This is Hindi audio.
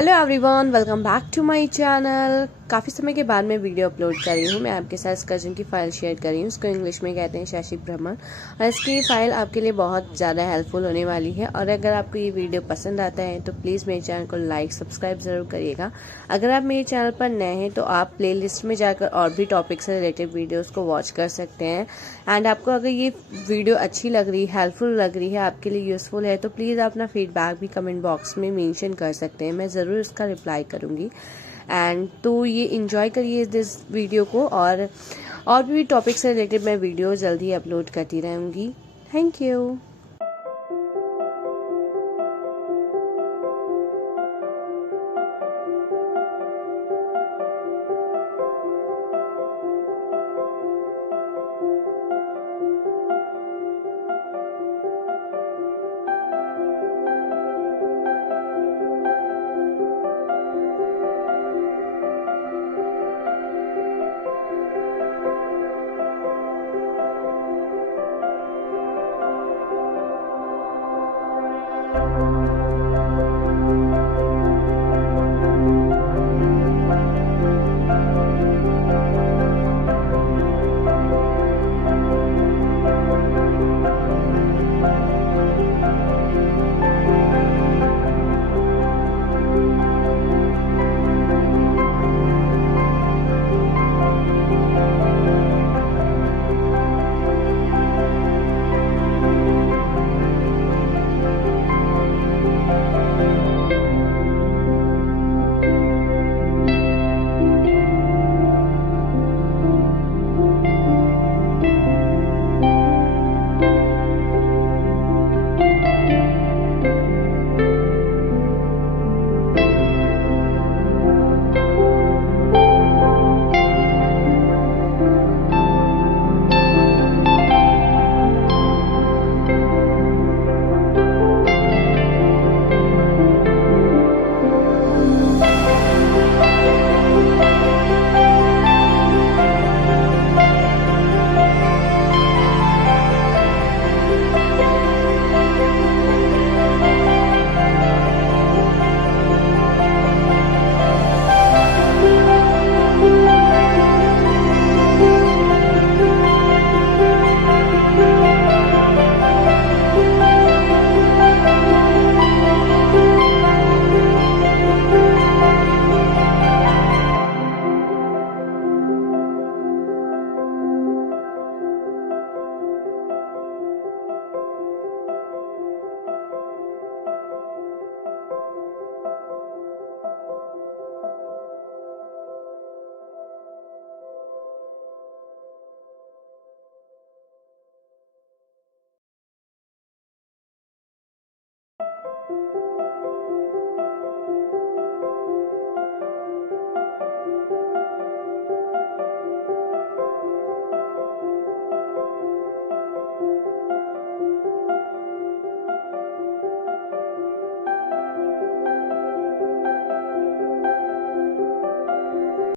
Hello everyone, welcome back to my channel. काफ़ी समय के बाद मैं वीडियो अपलोड कर रही हूँ। मैं आपके साथ स्केचिंग की फ़ाइल शेयर कर रही हूँ। इसको इंग्लिश में कहते हैं शैक्षिक भ्रमण, और इसकी फ़ाइल आपके लिए बहुत ज़्यादा हेल्पफुल होने वाली है। और अगर आपको ये वीडियो पसंद आता है तो प्लीज़ मेरे चैनल को लाइक सब्सक्राइब ज़रूर करिएगा। अगर आप मेरे चैनल पर नए हैं तो आप प्लेलिस्ट में जाकर और भी टॉपिक से रिलेटेड वीडियोज़ को वॉच कर सकते हैं। एंड आपको अगर ये वीडियो अच्छी लग रही है, हेल्पफुल लग रही है, आपके लिए यूज़फुल है, तो प्लीज़ आप अपना फीडबैक भी कमेंट बॉक्स में मेंशन कर सकते हैं। मैं ज़रूर इसका रिप्लाई करूँगी। एंड तो ये इंजॉय करिए दिस वीडियो को, और भी टॉपिक से रिलेटेड मैं वीडियो जल्दी अपलोड करती रहूँगी। Thank you.